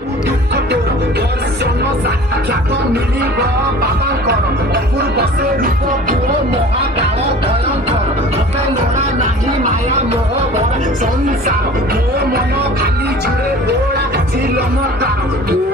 ଦର୍ଶନ ସାକ୍ଷାତ ମିଳିବ ବାବାଙ୍କର ଅପୂର୍ବ ସେ ରୂପ ପୁଅ ମହାକାଳ ଭୟଙ୍କର ମତେ ଲୋଡ଼ା ନାହିଁ ମାୟା ମୋହ ଭରା ସଂସାର ମୋ ମନ ଖାଲି ଜୁରେ ଗୋଳା ଚିଲମ ତାର।